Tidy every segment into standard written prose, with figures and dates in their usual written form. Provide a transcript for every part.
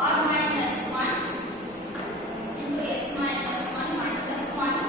R minus 1 into S minus 1 minus 1.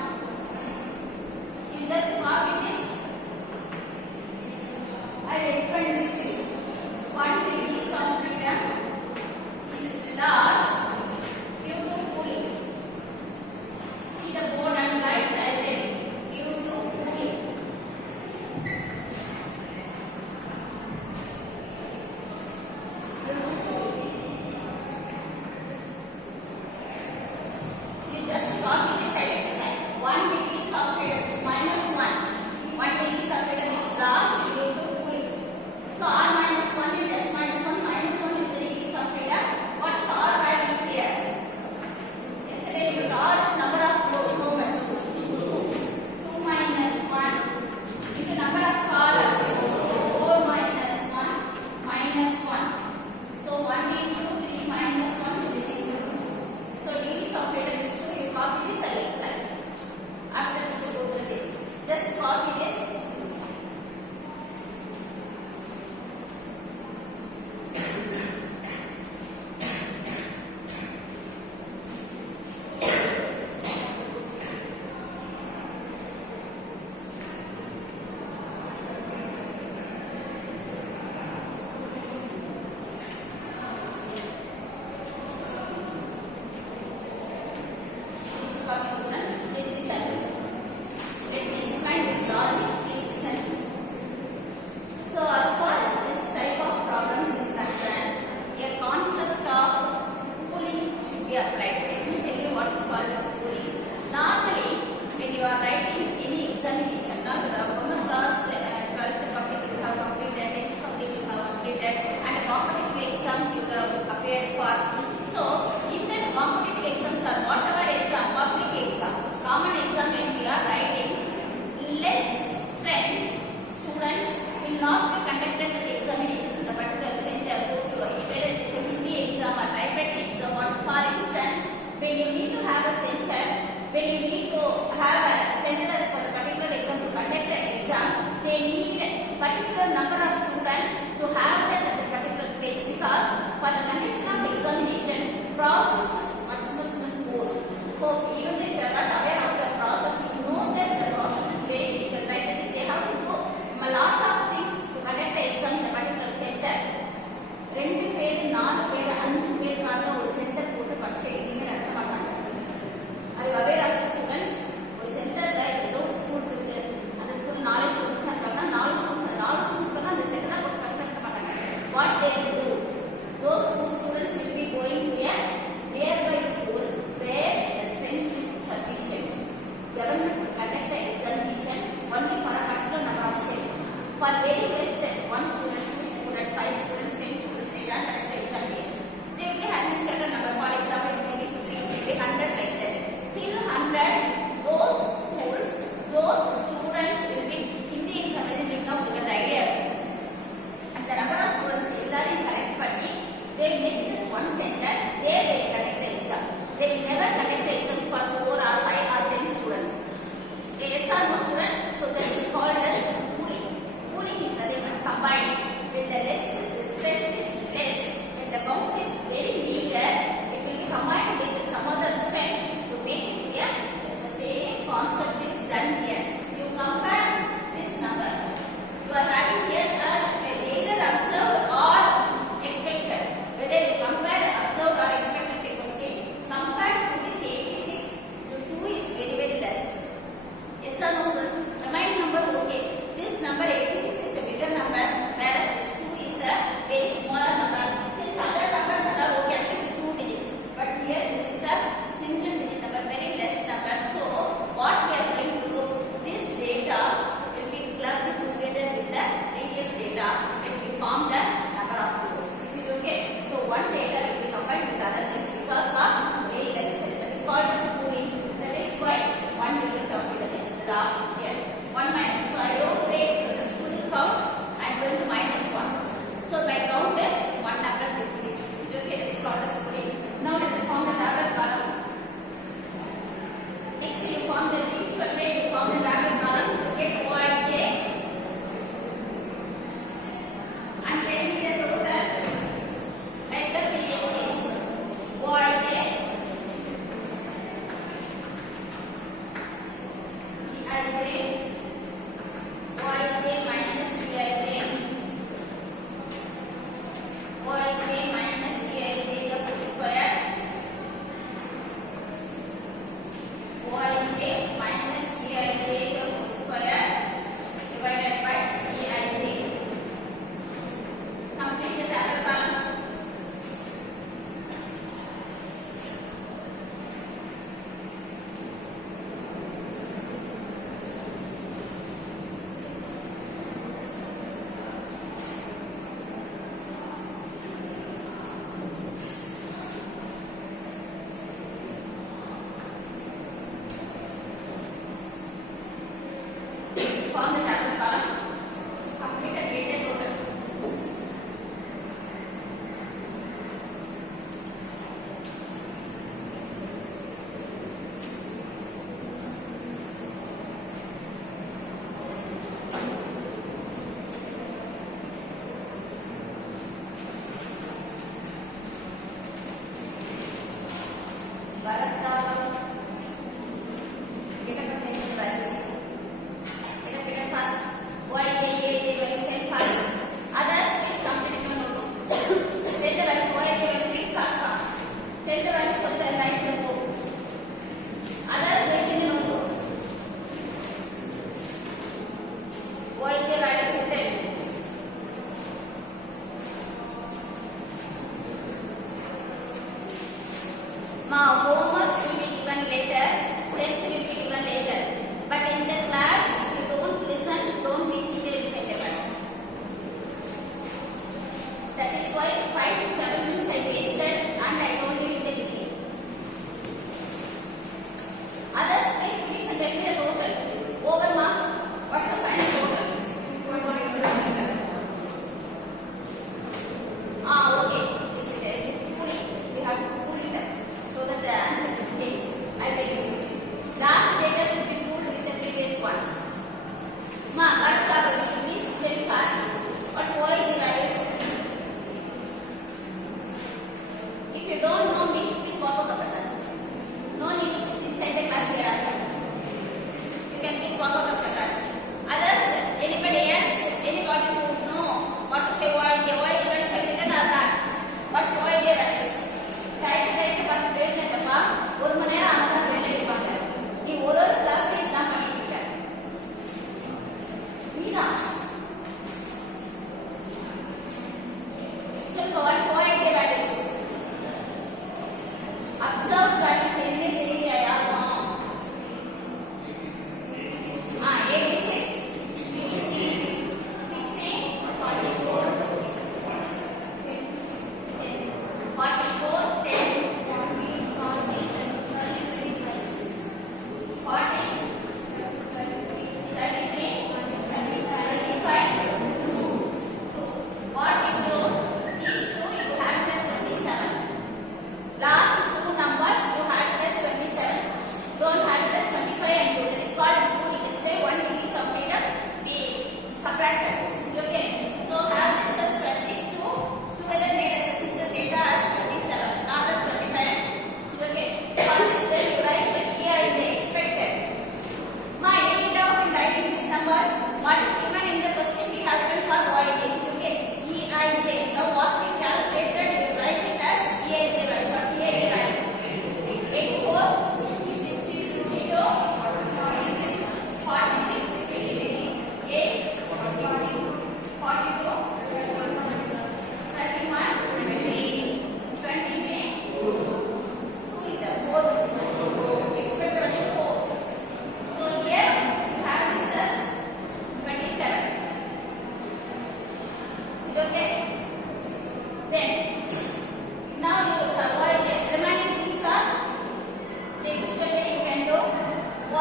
less than 1 student, 2 student, 5 students, 10 students, they are conduct the examination. They will be having a certain number. For example, maybe 3, maybe 100 like that. Till 100, those schools, those students will be Hindi examination now with the idea. And the number of students எல்லாரையும் correct பண்ணி they make this one center. There they conduct the exam. They will never conduct the exams for 4 or 5 or 10 students. Yes or no students? So that is called as pooling. Pooling is nothing but combining. When the strength is less, when the count is very weaker, it will be combined with some other strength to make it here. The same concept is done here. You compare this number. You are having here either observed or expected. Whether you compare observed or expected, you can say compared to this 86, the 2 is very very less. Yes or no students? Remind number, okay. This number 86 is a bigger number, whereas this 2 is a very smaller number. Since other numbers are okay, at least 2 digits. But here this is a single digit number, very less number. So what we are going to do, this data will be clubbed together with the previous data and we form the number of rows. Is it okay? So one data will be combined with other things because of very less. That is called as pooling. That is why 1 will be submitted as last year. 1 minus. So I don't take the successful count. I am going to minus 1. So my count is 1 number decrease. Is it okay? That is called as pooling. Now let us form the tablet column. Next you form the usual way. You form the tablet column. Get Yj and tell me the total. Like the previous case. Yj Yj minus Ei, Yj minus Ei the whole square, Yj minus Ei the whole square divided by Ei. Complete the tablet column.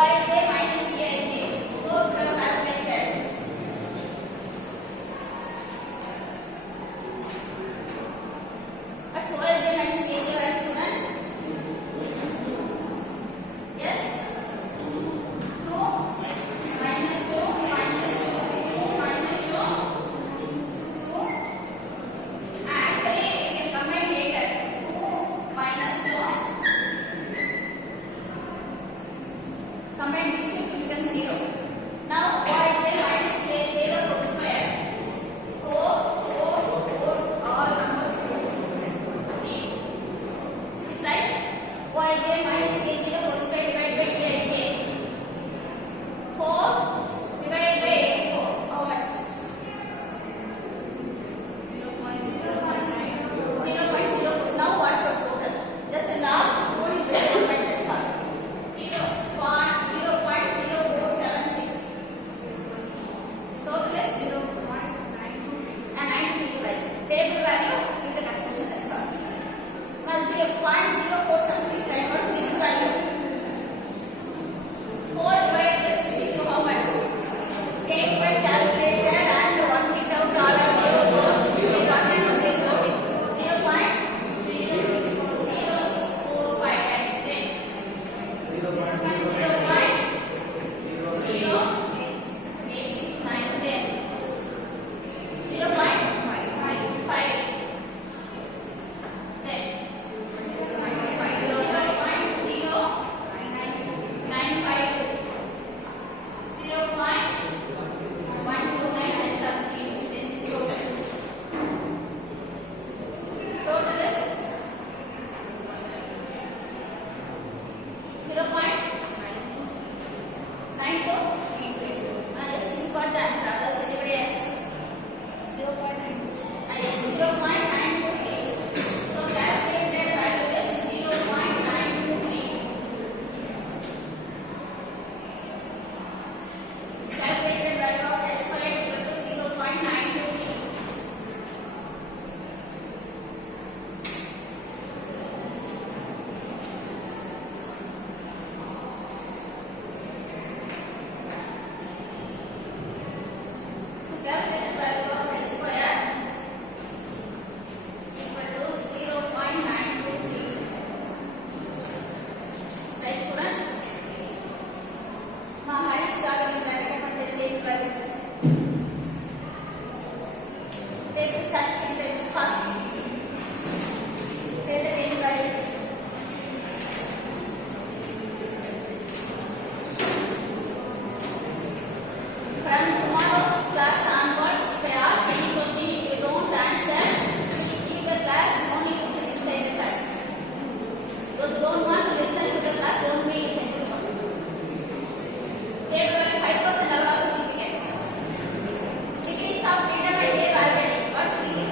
Yj minus Aij. So we have calculated. What's Yj minus Aij, right, students? Yes. 2 minus 2 minus 2 2 minus 2 2. Actually, you can combine later. 2 minus 2. Combine these two to become 0. Now Yj minus Aij the whole square. 4 4 4 all numbers 2. See, right? Yj minus Aij the whole square divided by Aij. 4 divided by 4. How much? 0.04. Now what's the total? Just the last 4 you just combine, that's all. 0.0476. Total is 0.922, right? Table value in the calculation, that's all. Now 0.0476, right? What's this value? 4 divided by 62, how much? Take by calculator and work it out all of your rows. We got it, 0.0645, right? 5% of significance. Degrees of freedom I gave already. What's degrees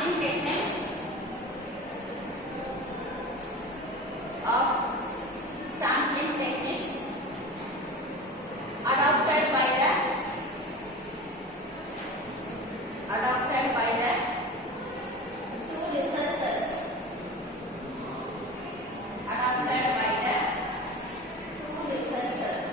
sampling techniques of sampling techniques adopted by the two researchers. Adopted by the two researchers.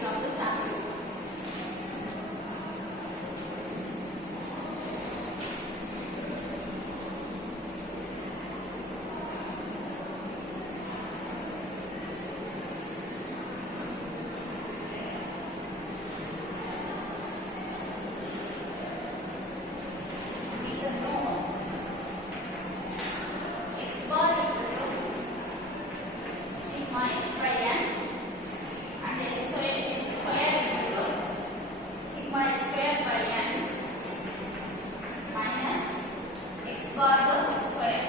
deviation of the sample. We can know x bar equal to sigma x by n and s square equal to sigma x square by n minus x bar whole square.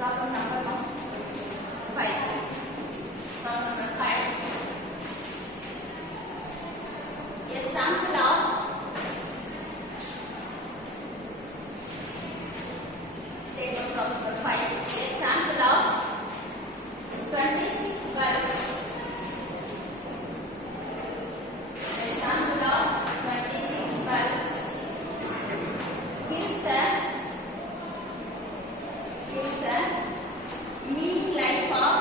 Problem number 5. Problem number 5. A sample of table problem number 5. A sample of 26 bulbs. A sample of 26 bulbs gives a mean life of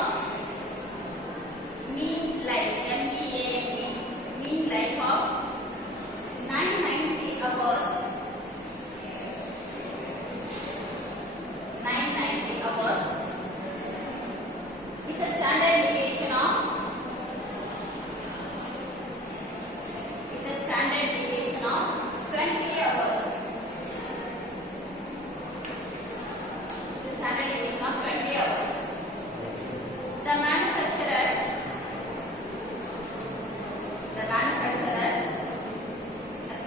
mean life mean life of 990 hours. 990 hours with a standard deviation of 20 hours. The standard deviation of 20 hours. The manufacturer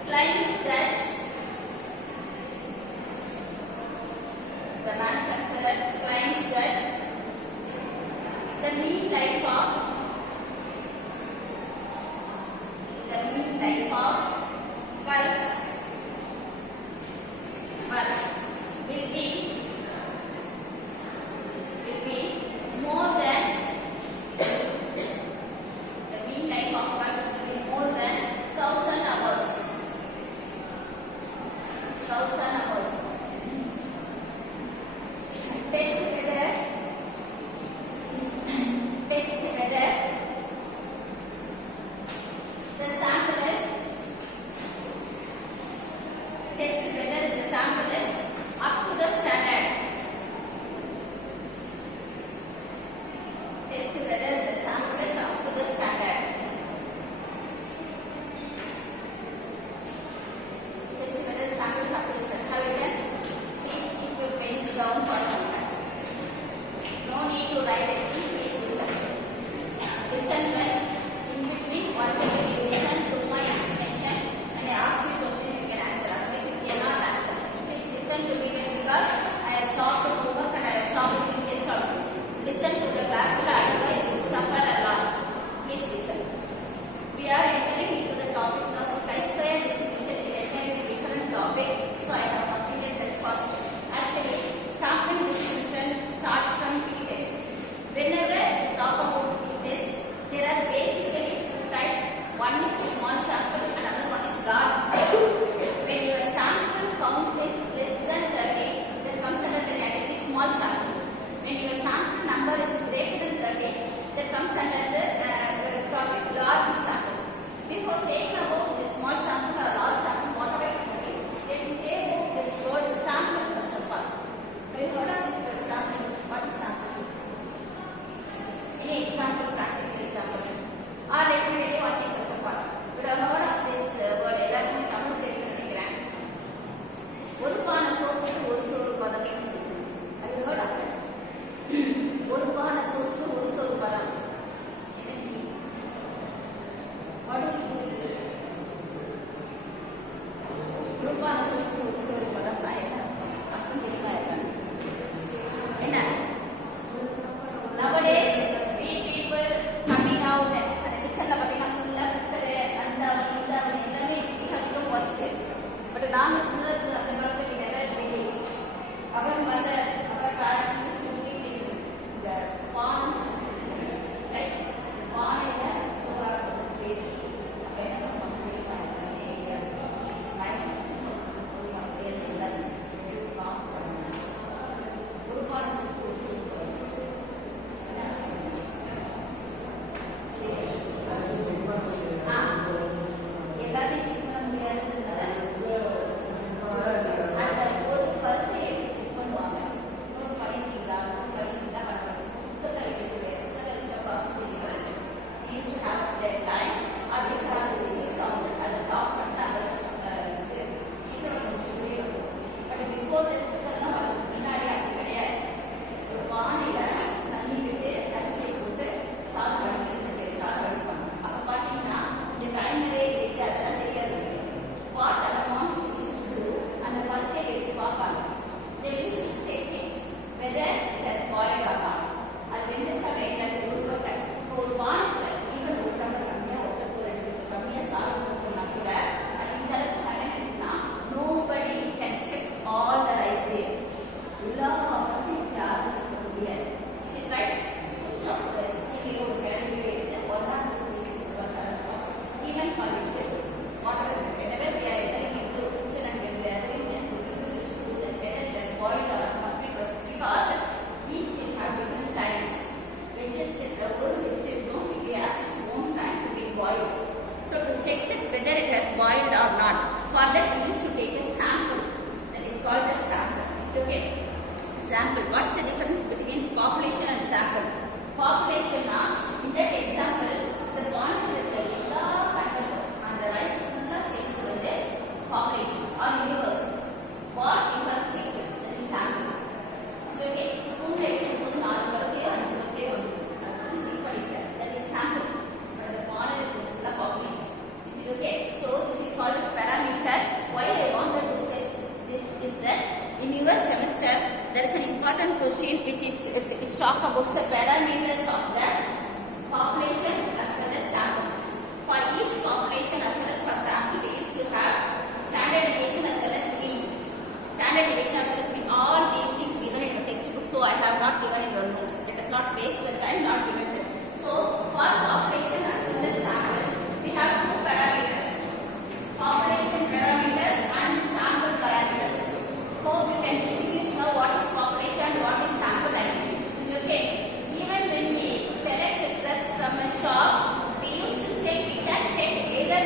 claims that the mean life of bulbs will be more than the mean life of bulbs will be more than 1000 hours. even for vegetables. Whatever, whenever we are entering into the kitchen and when we are doing it, we used to do that whether it has boiled or not, because each will have different times. Vegetable don't be asked its own time to get boiled. So to check that whether it has boiled or not, for that we used to take a sample. That is called a sample. Okay. Sample. What is the difference between population and sample? Population in that example, the bond with the yellow content and the rice same with the population or universe. What you have checked, that is sample. So okay, spoon rate is 4 that is sample. But the bond is the population. This is okay. So this is called as parameter. Why I wanted to stress this is that in your semester there is an important question which talk about the parameters of the population as well as sample. For each population as well as for sample, we used to have standard deviation as well as mean. Standard deviation as well as mean. All these things given in your textbook, so I have not given in your notes. Let us not waste the time, not given it. So for population as well as sample, we have two parameters: population parameters and sample parameters. Hope you can distinguish now what is population and what is sample like. Okay. Even when we select a dress from a shop, we used to check, we can check either